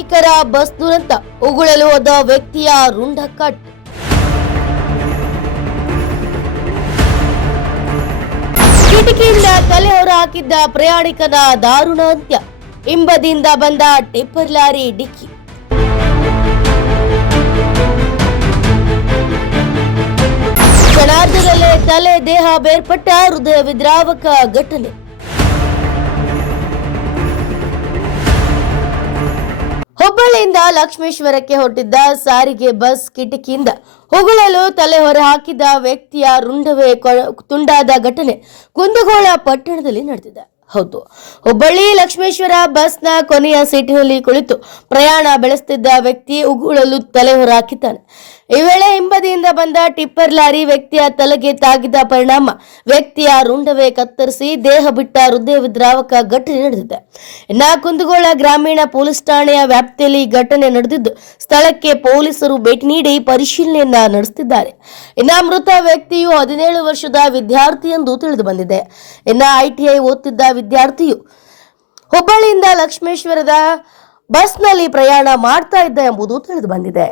ಭೀಕರ ಬಸ್ ದುರಂತ, ಉಗುಳಲು ಹೋದ ವ್ಯಕ್ತಿಯ ರುಂಡ ಕಟ್. ಕಿಟಕಿಯಿಂದ ತಲೆ ಹೊರ ಹಾಕಿದ್ದ ಪ್ರಯಾಣಿಕನ ದಾರುಣ ಅಂತ್ಯ. ಹಿಂಬದಿಯಿಂದ ಬಂದ ಟಿಪ್ಪರ್ ಲಾರಿ ಡಿಕ್ಕಿ. ಕ್ಷಣಾರ್ಧದಲ್ಲೇ ತಲೆ ದೇಹ ಬೇರ್ಪಟ್ಟ ಹೃದಯ ವಿದ್ರಾವಕ ಘಟನೆ. ಹುಬ್ಬಳ್ಳಿಯಿಂದ ಲಕ್ಷ್ಮೇಶ್ವರಕ್ಕೆ ಹೊರಟಿದ್ದ ಸಾರಿಗೆ ಬಸ್ ಕಿಟಕಿಯಿಂದ ಉಗುಳಲು ತಲೆ ಹೊರ ಹಾಕಿದ ವ್ಯಕ್ತಿಯ ರುಂಡವೇ ತುಂಡಾದ ಘಟನೆ ಕುಂದಗೋಳ ಪಟ್ಟಣದಲ್ಲಿ ನಡೆದಿದೆ. ಹೌದು, ಹುಬ್ಬಳ್ಳಿ ಲಕ್ಷ್ಮೇಶ್ವರ ಬಸ್ನ ಕೊನೆಯ ಸೀಟಿನಲ್ಲಿ ಕುಳಿತು ಪ್ರಯಾಣ ಬೆಳೆಸುತ್ತಿದ್ದ ವ್ಯಕ್ತಿ ಉಗುಳಲು ತಲೆ ಹೊರ ಹಾಕಿದ್ದಾನೆ. ಈ ವೇಳೆ ಹಿಂಬದಿಯಿಂದ ಬಂದ ಟಿಪ್ಪರ್ ಲಾರಿ ವ್ಯಕ್ತಿಯ ತಲೆಗೆ ತಾಗಿದ ಪರಿಣಾಮ ವ್ಯಕ್ತಿಯ ರುಂಡವೇ ಕತ್ತರಿಸಿ ದೇಹ ಬಿಟ್ಟ ಹೃದಯ ವಿದ್ರಾವಕ ಘಟನೆ ನಡೆದಿದೆ. ಇನ್ನು ಕುಂದಗೋಳ ಗ್ರಾಮೀಣ ಪೊಲೀಸ್ ಠಾಣೆಯ ವ್ಯಾಪ್ತಿಯಲ್ಲಿ ಘಟನೆ ನಡೆದಿದ್ದು, ಸ್ಥಳಕ್ಕೆ ಪೊಲೀಸರು ಭೇಟಿ ನೀಡಿ ಪರಿಶೀಲನೆಯನ್ನ ನಡೆಸುತ್ತಿದ್ದಾರೆ. ಇನ್ನು ಮೃತ ವ್ಯಕ್ತಿಯು 17 ವರ್ಷದ ವಿದ್ಯಾರ್ಥಿ ಎಂದು ತಿಳಿದು ಬಂದಿದೆ. ಇನ್ನು ITI ಓದುತ್ತಿದ್ದ ವಿದ್ಯಾರ್ಥಿಯು ಹುಬ್ಬಳ್ಳಿಯಿಂದ ಲಕ್ಷ್ಮೇಶ್ವರದ ಬಸ್ನಲ್ಲಿ ಪ್ರಯಾಣ ಮಾಡ್ತಾ ಇದ್ದ ಎಂಬುದು ತಿಳಿದು ಬಂದಿದೆ.